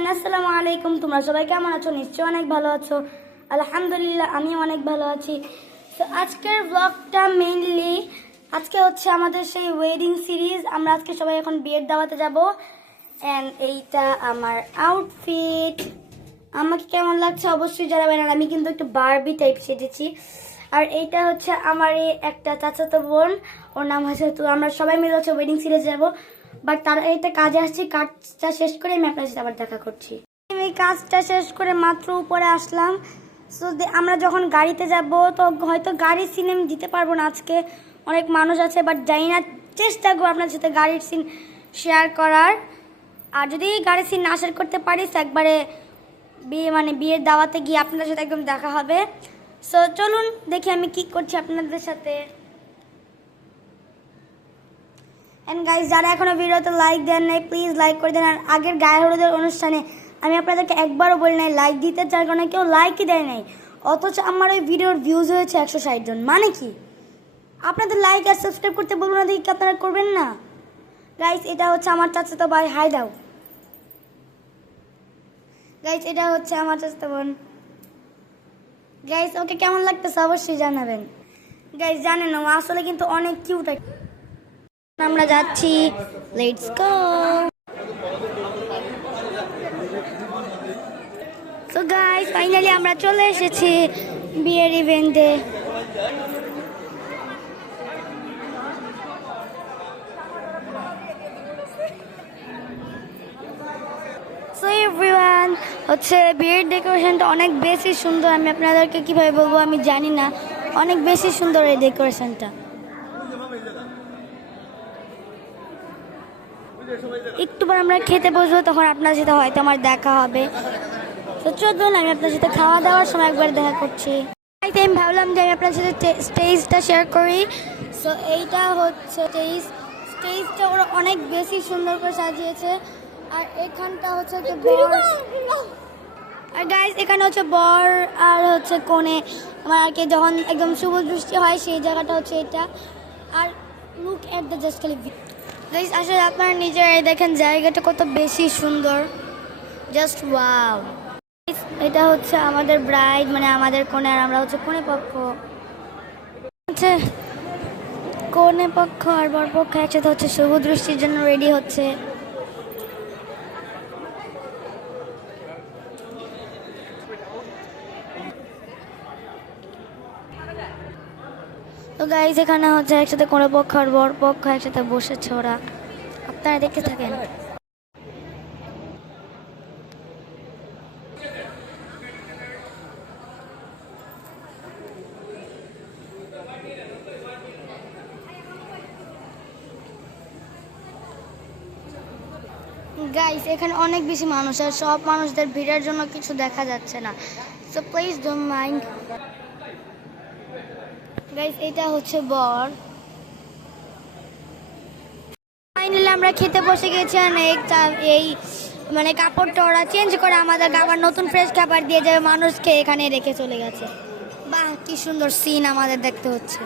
Everyone, আসসালামু আলাইকুম। তোমরা সবাই কেমন আছো? নিশ্চয়ই অনেক ভালো আছো। আলহামদুলিল্লাহ, আমি অনেক ভালো আছি। তো আজকের ব্লগটা মেইনলি আজকে হচ্ছে আমাদের সেই ওয়েডিং সিরিজ। আমরা আজকে সবাই এখন বিয়ের দাওয়াতে যাব। অ্যান্ড এইটা আমার আউটফিট। আমাকে কেমন লাগছে অবশ্যই জানাবেন। আর আমি কিন্তু একটু বারবি টাইপ সেজেছি। আর এইটা হচ্ছে আমার একটা চাচাতো বোন, ওর নাম হচ্ছে। তো আমরা সবাই মিলে হচ্ছে ওয়েডিং সিরিজ যাবো। বাট তারা এইটা কাজে আসছি, কাজটা শেষ করে আমি আপনার সাথে আবার দেখা করছি। আমি এই কাজটা শেষ করে মাত্র উপরে আসলাম। সো আমরা যখন গাড়িতে যাব তো হয়তো গাড়ির সিন আমি দিতে পারবো না, আজকে অনেক মানুষ আছে। বাট জানি না, চেষ্টা করবো আপনার সাথে গাড়ির সিন শেয়ার করার। আর যদি গাড়ির সিন না শেয়ার করতে পারিস একবারে বিয়ের দাওয়াতে গিয়ে আপনাদের সাথে একদম দেখা হবে। সো চলুন দেখি আমি কি করছি আপনাদের সাথে। এন্ড গাইস, যারা এখনো ভিডিওতে লাইক দেন নাই প্লিজ লাইক করে দেন। আর আগের গায়ে হলুদের অনুষ্ঠানে আমি আপনাদেরকে একবারও বলি নাই লাইক দিতে, যার কারণে কেউ লাইকই দেয় নাই। অথচ আমার ওই ভিডিওর ভিউজ হয়েছে 160 জন। মানে কি আপনাদের লাইক আর সাবস্ক্রাইব করতে বলবো না, দেখি আপনারা করবেন না? গাইস, এটা হচ্ছে আমার চাচাতো ভাই, হাই দাও। গাইস, এটা হচ্ছে আমার চাচাতো বোন। গাইস, ওকে কেমন লাগতেছে অবশ্যই জানাবেন। গাইস, জানেন ও আসলে কিন্তু অনেক কিউট। আমরা যাচ্ছি, let's go. So guys, finally আমরা চলে এসেছি বিয়ের ইভেন্টে। সো এভরিওয়ান, হচ্ছে বিয়ের ডেকোরেশনটা অনেক বেশি সুন্দর। আমি আপনাদেরকে কিভাবে বলবো আমি জানি না, অনেক বেশি সুন্দর এই ডেকোরেশনটা। একটু পর আমরা খেতে বসবো, তখন আপনার সাথে হয়তো আমার দেখা হবে। তো চলুন, আমি আপনার সাথে খাওয়া দাওয়ার সময় একবার দেখা করছি। আমি ভাবলাম যে আমি আপনার সাথে স্টেজটা শেয়ার করি। সো এইটা হচ্ছে স্টেজটা ওরা অনেক বেশি সুন্দর করে সাজিয়েছে। আর এখানটা হচ্ছে বর, আর গাইস এখানে হচ্ছে বর আর হচ্ছে কনে আমার আর কি যখন একদম শুভ দৃষ্টি হয় সেই জায়গাটা হচ্ছে এটা। আর লুক এট দ্য জাস্ট খালি গাইস, আসলে আপনারা নিজেরাই দেখেন জায়গাটা কত বেশি সুন্দর, জাস্ট ওয়াও। এটা হচ্ছে আমাদের ব্রাইড, মানে আমাদের কনে, আর আমরা হচ্ছে কনে পক্ষ। হচ্ছে কনে পক্ষ আর বর পক্ষ একসাথে হচ্ছে শুভ দৃষ্টির জন্য রেডি হচ্ছে। তো গাইস, এখানে হচ্ছে একসাথে কনে পক্ষ আর বর পক্ষ একসাথে বসেছে ওরা, আপনারা দেখতে থাকেন। গাইস, এখানে অনেক বেশি মানুষ, আর সব মানুষদের ভিড়ের জন্য কিছু দেখা যাচ্ছে না। So please don't mind. Guys, এটা হচ্ছে বর। ফাইনালি আমরা খেতে বসে গেছি। এই মানে কাপড়টা ওরা চেঞ্জ করে আমাদের আবার নতুন ফ্রেশ খাবার দিয়ে যাবে, মানুষকে এখানে রেখে চলে গেছে। বাহ, কি সুন্দর সিন আমাদের দেখতে হচ্ছে।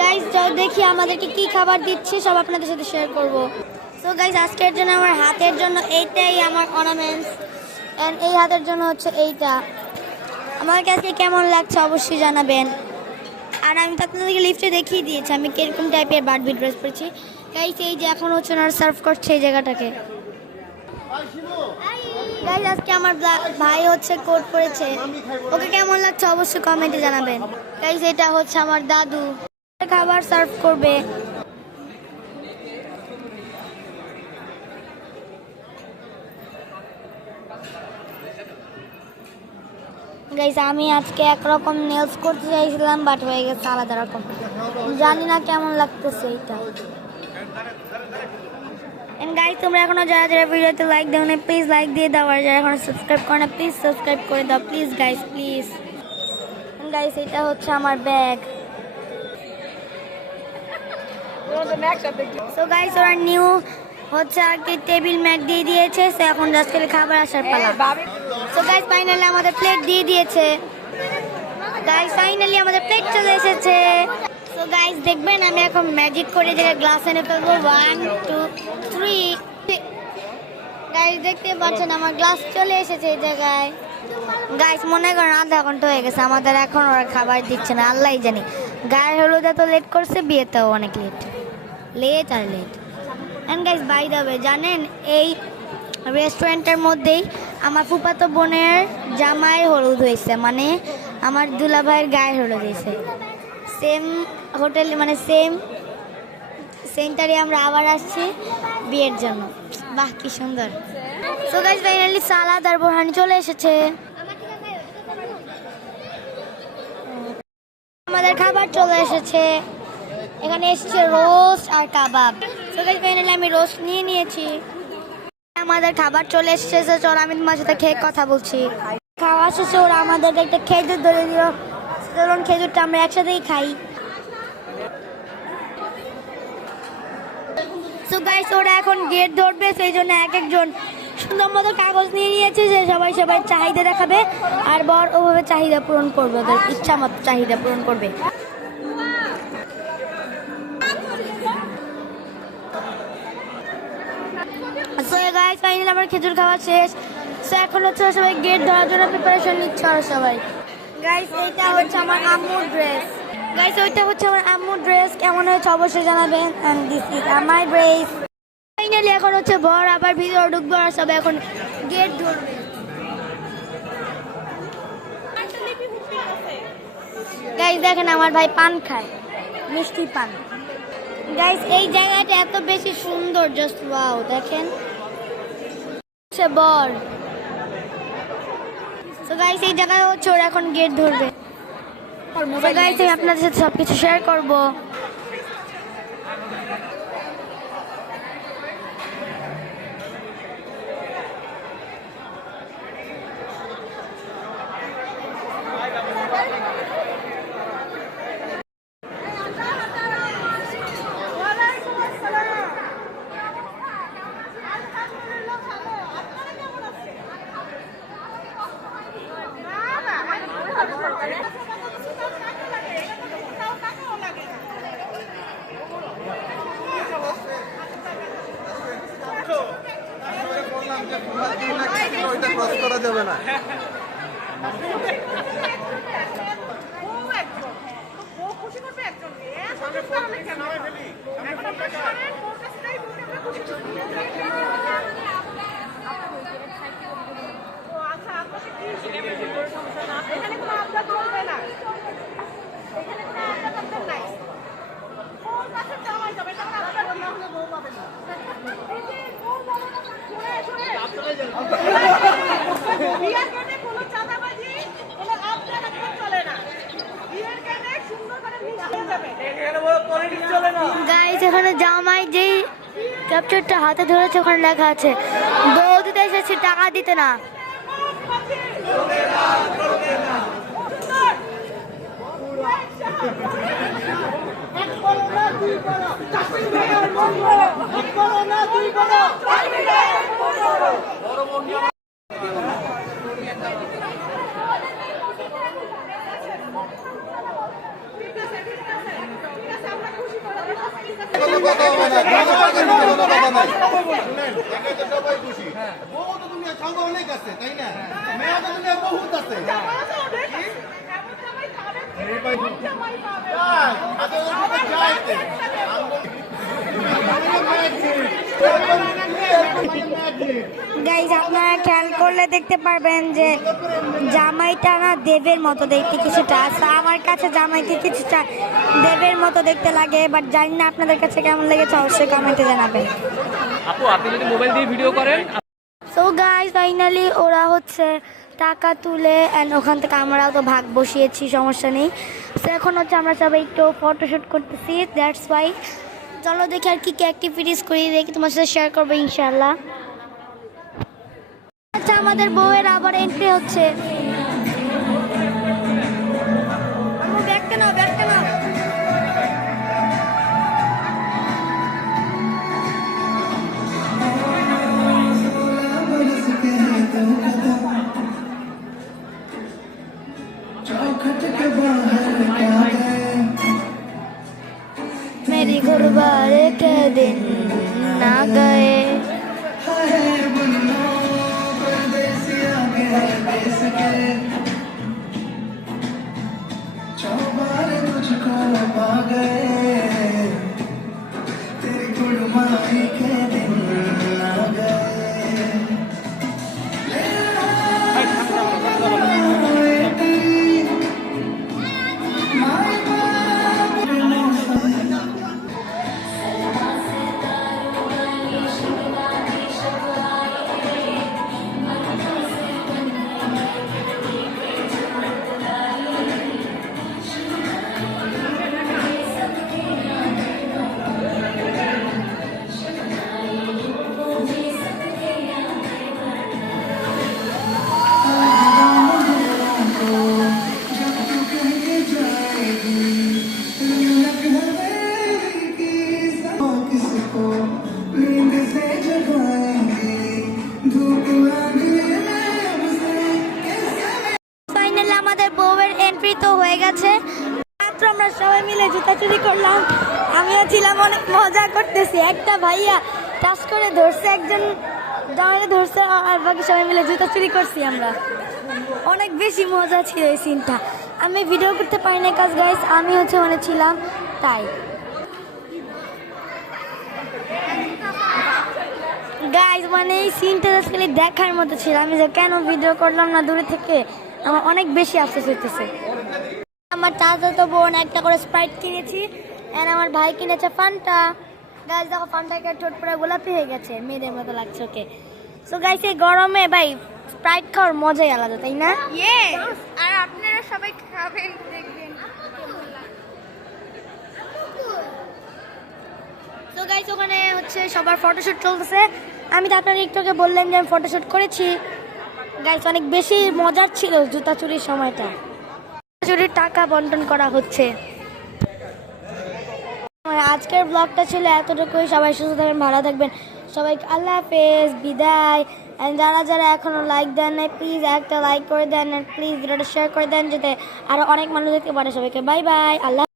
গাইস, দেখি আমাদেরকে কি খাবার দিচ্ছে, সব আপনাদের সাথে শেয়ার করব। সো গাইস, আজকের জন্য আমার হাতের জন্য এইটাই আমার অর্নামেন্টস। এন্ড এই হাতের জন্য হচ্ছে এইটা। আমার কাছে কেমন লাগছে অবশ্যই জানাবেন। আর আমি তো আপনাদেরকে লিফটে দেখিয়ে দিয়েছি আমি কিরকম টাইপের বারবি ড্রেস পরেছি। গাইস, এই যে এখন হচ্ছে ওনারা সার্ভ করছে এই জায়গাটাকে। গাইস, আজকে আমার ভাই হচ্ছে কোট পরেছে, ওকে কেমন লাগছে অবশ্যই কমেন্টে জানাবেন। গাইস, এটা হচ্ছে আমার দাদু, খাবার সার্ভ করবে। গাইস, আমি আজকে একরকম নেলস করতে চাইছিলাম, বাট হয়ে গেছে আলাদা রকম। জানি না কেমন লাগতেছে এটা। এন্ড গাইস, তোমরা এখনো যারা যারা ভিডিওতে লাইক দাও না প্লিজ লাইক দিয়ে দাও, আর যারা এখনো সাবস্ক্রাইব করে না প্লিজ সাবস্ক্রাইব করে দাও please guys, please. And guys, এটা হচ্ছে আমার ব্যাগ। সো গাইস, ওরা নিউ হচ্ছে আর কি টেবিল ম্যাট দিয়ে দিয়েছে। সো এখন জাস্ট করে খাবার আসার পালা। সো গাইস, ফাইনালি আমাদের প্লেট দিয়ে দিয়েছে। গাইস, ফাইনালি আমাদের প্লেট চলে এসেছে। সো তো গাইস দেখবেন আমি এখন ম্যাজিক করে যে গ্লাস এনে ফেলবো 1 2 3 গাইস দেখতে পাচ্ছেন আমার গ্লাস চলে এসেছে এই জায়গায় গাইস মনে করেন আধা ঘন্টা হয়ে গেছে আমাদের এখন ওরা খাবার দিচ্ছে না আল্লাহই জানি গায়ের হলুদ এত লেট করছে বিয়েতেও অনেক late and guys by the way জানেন এই রেস্টুরেন্টের মধ্যেই আমার ফুফাতো বোনের জামাই হলুদ হয়েছে মানে আমার দুলাভাইয়ের গায়ে হলুদ হয়েছে সেম হোটেল মানে সেম সেন্টারে আমরা আবার আসছি বিয়ের জন্য বাহ কি সুন্দর সো গাইস ফাইনালি সালাদ আর বোরহানি চলে এসেছে আমাদের খাবার চলে এসেছে এখানে এসেছে রোস্ট আর কাবাব সো গাইস ফাইনালি আমি রোস্ট নিয়ে নিয়েছি আমাদের খাবার চলে এসেছে চল আমি তোমার সাথে খেয়ে কথা বলছি খাওয়া শেষে ওরা আমাদের একটা খেজুর ধরে দিল চলুন খেজুরটা আমরা একসাথেই খাই সো গাইস ওরা এখন গেট ধরবে সেই জন্য এক একজন সুন্দর মতো কাগজ নিয়ে নিয়েছে যে সবাই চাহিদা দেখাবে আর বর ওভাবে চাহিদা পূরণ করবে ওদের ইচ্ছা মতো চাহিদা পূরণ করবে সো গাইস ফাইনালি আমার খেজুর খাওয়া শেষ সো এখন হচ্ছে সবাই গেট ধরার জন্য প্রিপারেশন নিচ্ছে আর সবাই গাইস এটা হচ্ছে আমার আম্মুর ড্রেস গাইস ওইটা হচ্ছে আমার আম্মুর ড্রেস কেমন হয়েছে অবশ্যই জানাবেন এন্ড দিস ইজ আমার ড্রেস ফাইনালি এখন হচ্ছে বর আবার ভিতরে ঢুকবে আর সবাই এখন গেট ধরবে গাইস দেখেন আমার ভাই পান খায় মিষ্টি পান গাইস এই জায়গাটা এত বেশি সুন্দর জাস্ট ওয়াও দেখেন সে বর তো গাইস এই জায়গায় হচ্ছে ওরা এখন গেট ধরবে তো গাইস আমি আপনাদের সাথে সবকিছু শেয়ার করব করা যাবে না গাইস এখানে জামাই যেই ক্যাপচারটা হাতে ধরেছে ওখানে লেখা আছে দৌড় দিতে এসেছি টাকা দিতে না অনেক আছে তাই না মেয়ে বহুত আছে গাইস আপনারা খেয়াল করলে দেখতে পারবেন যে জামাইটা না দেবের মতো দেখতে কিছুটা আমার কাছে জামাইকে কিছুটা দেবের মতো দেখতে লাগে বাট জানি না আপনাদের কাছে কেমন লেগেছে অবশ্যই কমেন্টে জানাবেন আপু আপনি যদি মোবাইল দিয়ে ভিডিও করেন সো গাইস ফাইনালি ওরা হচ্ছে টাকা তুলে অ্যান্ড ওখান থেকে আমরাও তো ভাগ বসিয়েছি সমস্যা নেই সো এখন হচ্ছে আমরা সবাই একটু ফটোশ্যুট করতেছি দ্যাটস ওয়াই চলো দেখি আর কি কি অ্যাক্টিভিটিস করি দেখি তোমার সাথে শেয়ার করবো ইনশাআল্লাহ আচ্ছা আমাদের বউয়ের আবার এন্ট্রি হচ্ছে ব্যাগটা নাও ফাইনালি আমাদের বউয়ের এন্ট্রি তো হয়ে গেছে। মাত্র আমরা সবাই মিলে জুতা চুরি করলাম, আমিও ছিলাম, অনেক মজা করতেছি। একটা ভাইয়া টাচ করে ধরছে, একজন দাঁড়িয়ে ধরছে, আর বাকি সবাই মিলে জুতা চুরি করছি আমরা। অনেক বেশি মজা ছিল এই সিনটা। আমি ভিডিও করতে পারি না কাজ গাইস, আমি মানে ছিলাম তাই। গাইস মানে এই সিনটা আসলে দেখার মতো ছিল। আমি যে কেন ভিডিও করলাম না দূরে থেকে, আমার অনেক বেশি আফসোস হইতেছে। আমার চাচাতো বোন একটা করে স্প্রাইট কিনেছি, এন্ড আমার ভাই কিনেছে ফান্টা। গাইস দেখো ফান্টাকে ঠোঁট পুরো গোলাপি হয়ে গেছে, মেয়েদের মতো লাগছে ওকে। সো গাইস এই গরমে ভাই স্প্রাইট খাওয়ার মজাই আলাদা, তাই না? আর আপনারা সবাই খাবেন, দেখবেন তো গাইস ওখানে সবার ফটোশুট চলতেছে। আমি তো আপনাকে একটু আগে বললাম যে আমি ফটোশুট করেছি। গাইস অনেক বেশি মজার ছিল জুতা চুরির সময়টা। চুরির টাকা বন্টন করা হচ্ছে। আজকের ব্লগটা ছিল এতটুকুই। সবাই সুস্থ থাকবেন, ভালো থাকবেন। সবাইকে আল্লাহ হাফেজ, বিদায়। অ্যান্ড যারা যারা এখনো লাইক দেন নাই প্লিজ একটা লাইক করে দেন, প্লিজ ভিডিওটা শেয়ার করে দেন যাতে আরো অনেক মানুষ দেখতে পারে। সবাইকে বাই বাই, আল্লাহ।